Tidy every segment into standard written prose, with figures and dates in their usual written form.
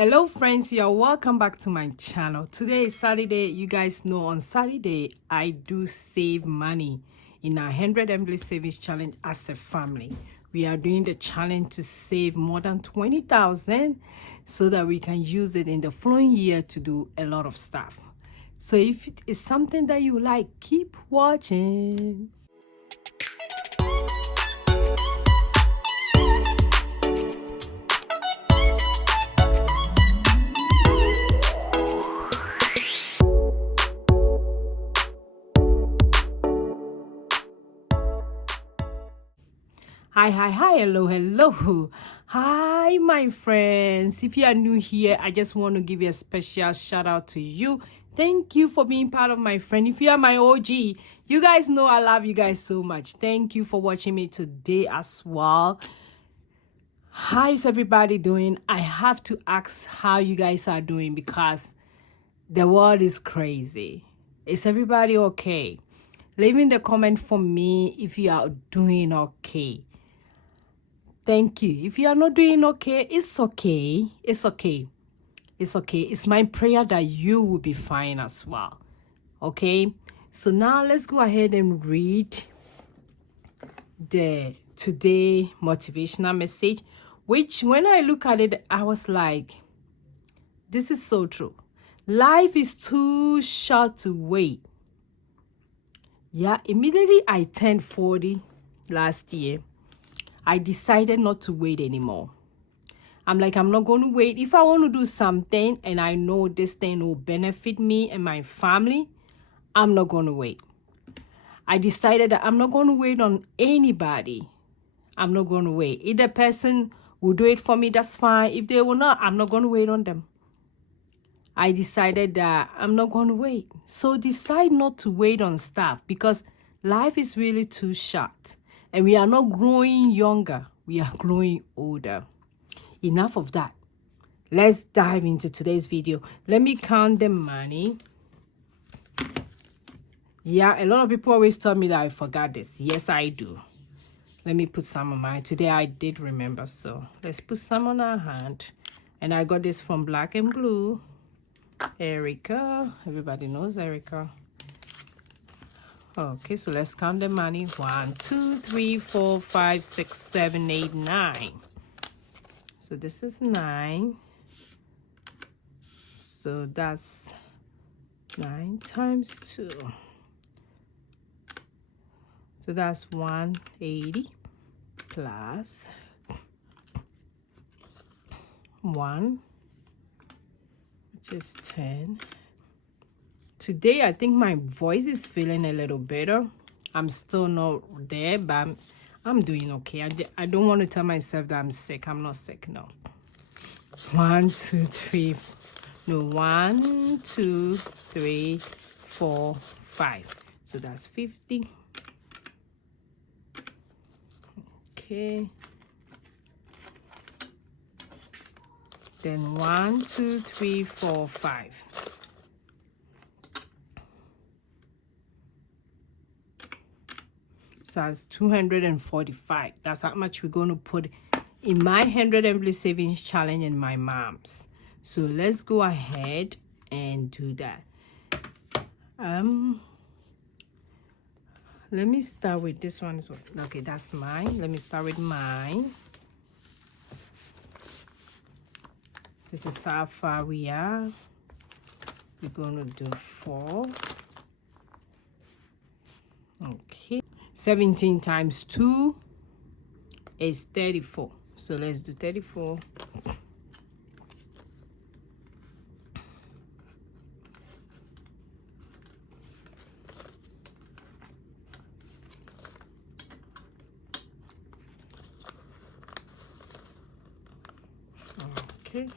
Hello friends, you're welcome back to my channel. Today is Saturday. You guys know on Saturday I do save money in our 100 Emily savings challenge as a family. We are doing the challenge to save more than 20,000 so that we can use it in the following year to do a lot of stuff. So if it is something that you like, keep watching. Hi, hello. Hi, my friends. If you are new here, I just want to give you a special shout out to you. Thank you for being part of my friend. If you are my OG, you guys know I love you guys so much. Thank you for watching me today as well. How is everybody doing? I have to ask how you guys are doing because the world is crazy. Is everybody okay? Leave in the comment for me if you are doing okay. Thank you. If you are not doing okay, it's okay. It's okay. It's okay. It's my prayer that you will be fine as well. Okay? So now let's go ahead and read the today motivational message, which when I look at it, I was like, this is so true. Life is too short to wait. Yeah, immediately I turned 40 last year. I decided not to wait anymore. I'm like, I'm not going to wait. If I want to do something and I know this thing will benefit me and my family, I'm not going to wait. I decided that I'm not going to wait on anybody. I'm not going to wait. If the person will do it for me, that's fine. If they will not, I'm not going to wait on them. I decided that I'm not going to wait. So decide not to wait on stuff because life is really too short. And we are not growing younger. We are growing older. Enough of that. Let's dive into today's video. Let me count the money. Yeah, a lot of people always tell me that I forgot this. Yes, I do. Let me put some on mine. Today I did remember. So let's put some on our hand. And I got this from Black and Blue. Erica. Everybody knows Erica. Okay, so let's count the money. 1, 2, 3, 4, 5, 6, 7, 8, 9. So this is 9. So that's 9 times 2. So that's 180 plus 1, which is 10. Today, I think my voice is feeling a little better. I'm still not there, but I'm doing okay. I don't want to tell myself that I'm sick. I'm not sick, no. 1, 2, 3. No, 1, 2, 3, 4, 5. So that's 50. Okay. Then 1, 2, 3, 4, 5. So that's 245. That's how much we're going to put in my 100 Emily savings challenge and my mom's. So let's go ahead and do that. Let me start with this one as well. Okay, that's mine. Let me start with mine. This is how far we are. We're going to do 4. Okay. 17 times 2 is 34. So let's do 34. Okay.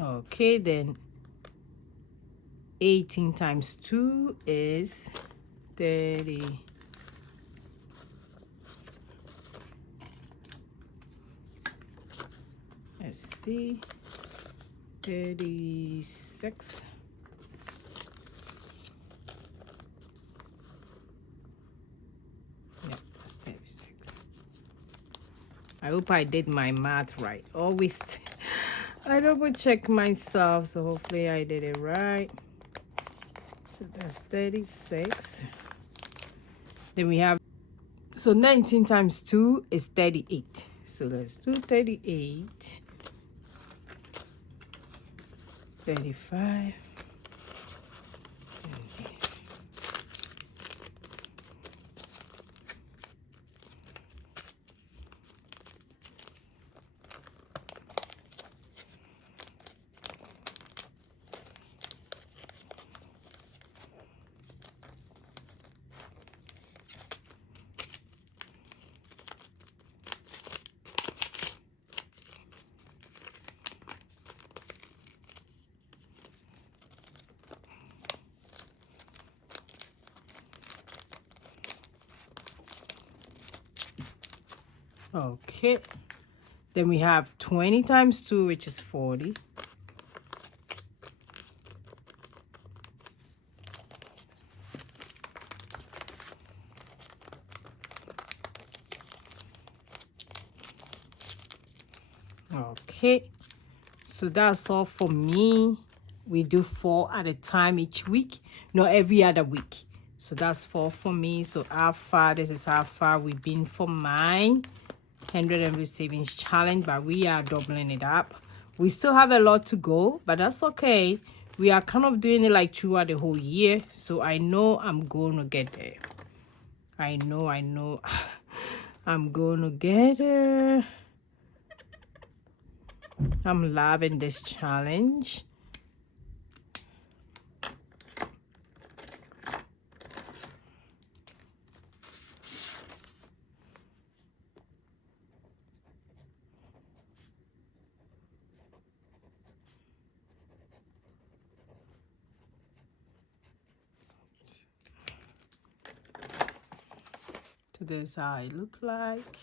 Okay, then 18 times 2 is 30. Let's see. 36. Yeah, that's 36. I hope I did my math right. Always, I double check myself, so hopefully I did it right. So that's 36. Then we have, so 19 times 2 is 38. So let's do 38. 35. Okay. Then we have 20 times 2, which is 40. Okay. So that's all for me. We do 4 at a time each week, not every other week. So that's 4 for me. So how far, this is how far we've been for mine 100 Envelope Savings Challenge, but we are doubling it up. We still have a lot to go, but that's okay. We are kind of doing it like throughout the whole year, so I know I'm going to get there. I know I'm going to get there. I'm loving this challenge. So this is how it look like.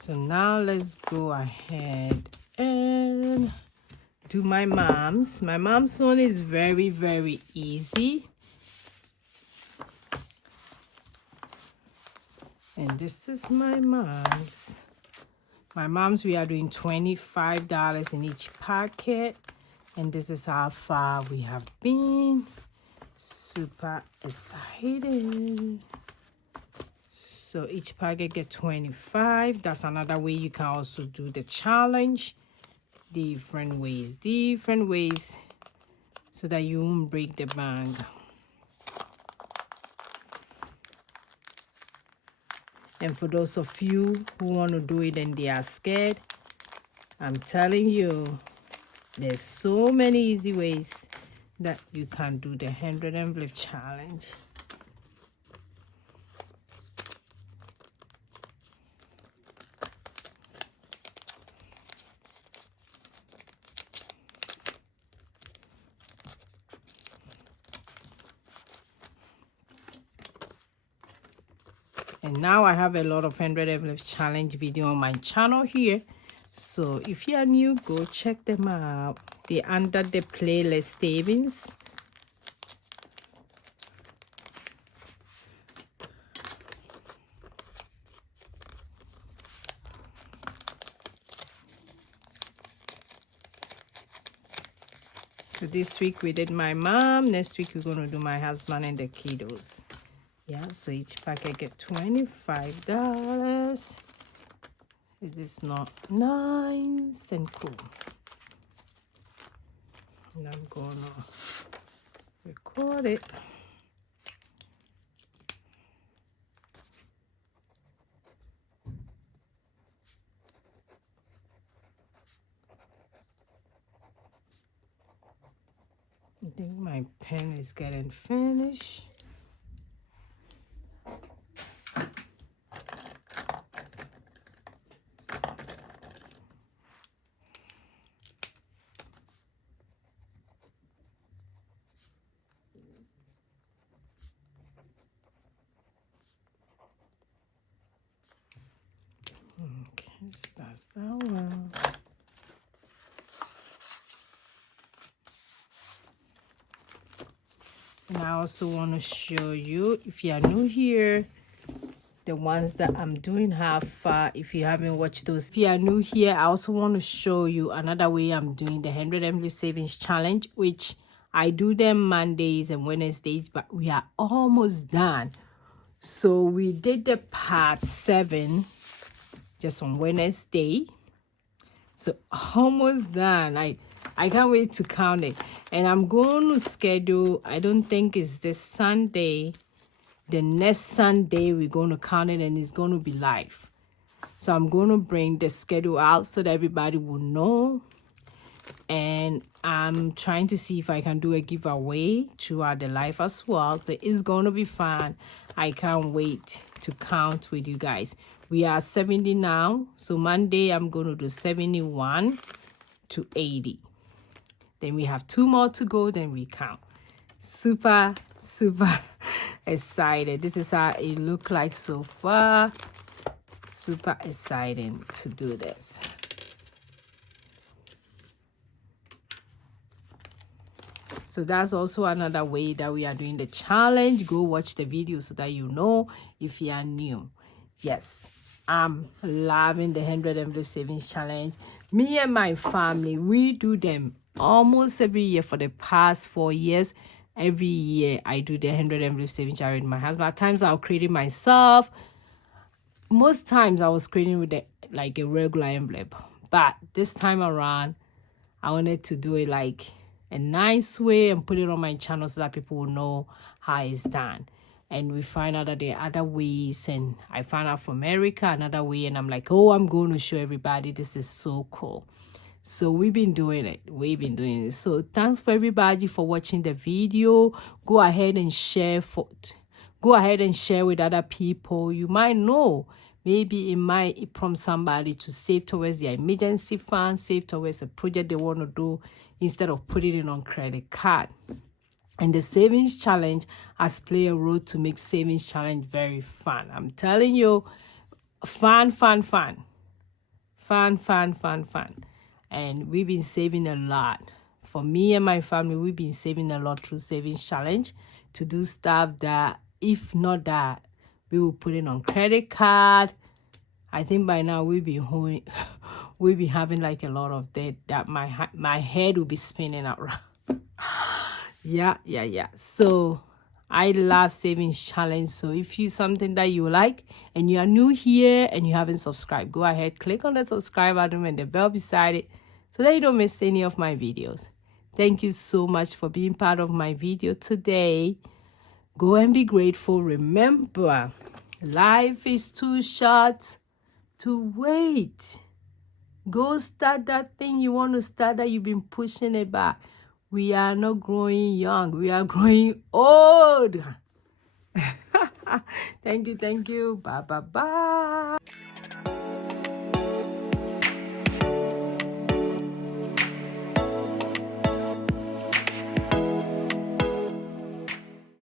So now let's go ahead and do my mom's. My mom's one is very, very easy. And this is my mom's. My mom's, we are doing $25 in each packet. And this is how far we have been. Super excited. So each packet get 25. That's another way you can also do the challenge. Different ways, so that you won't break the bank. And for those of you who want to do it and they are scared, I'm telling you, there's so many easy ways that you can do the 100 envelope challenge. And now I have a lot of 100 envelopes challenge video on my channel here. So if you are new, go check them out. They're under the playlist savings. So this week we did my mom. Next week we're going to do my husband and the kiddos. Yeah, so each packet get $25. It is not nice and cool. And I'm gonna record it. I think my pen is getting finished. Okay. That's that one. And I also want to show you, if you are new here, the ones that I'm doing half far. If you haven't watched those, if you are new here, I also want to show you another way I'm doing the 100 envelope savings challenge, which I do them Mondays and Wednesdays, but we are almost done. So we did the part 7 just on Wednesday. So almost done. I can't wait to count it. And I'm going to schedule, I don't think it's this Sunday. The next Sunday we're going to count it, and it's going to be live. So I'm going to bring the schedule out so that everybody will know. And I'm trying to see if I can do a giveaway throughout the live as well. So it's going to be fun. I can't wait to count with you guys. We are 70 now. So Monday I'm going to do 71 to 80. Then we have 2 more to go. Then we count. Super excited. This is how it look like so far. Super exciting to do this. So that's also another way that we are doing the challenge. Go watch the video so that you know if you are new. Yes, I'm loving the 100 envelope savings challenge. Me and my family, we do them almost every year for the past 4 years. Every year I do the 100 envelope savings challenge with my husband. At times I'll create it myself. Most times I was creating with like a regular envelope. But this time around, I wanted to do it like a nice way and put it on my channel so that people will know how it's done. And we find out that there are other ways, and I found out from America another way, and I'm like, oh, I'm going to show everybody. This is so cool. So we've been doing it. So thanks for everybody for watching the video. Go ahead and share with other people. You might know, maybe it might prompt somebody to save towards their emergency fund, save towards a project they want to do instead of putting it on credit card. And the savings challenge has played a role to make savings challenge very fun. I'm telling you, fun. And we've been saving a lot. For me and my family, we've been saving a lot through savings challenge to do stuff that, if not that, we will put it on credit card. I think by now we'll be having like a lot of debt that my head will be spinning around. Yeah. So I love savings challenge. So if you something that you like and you are new here and you haven't subscribed, go ahead, click on the subscribe button and the bell beside it so that you don't miss any of my videos. Thank you so much for being part of my video today. Go and be grateful. Remember, life is too short to wait. Go start that thing you want to start that you've been pushing it back. We are not growing young. We are growing old. Thank you. Bye.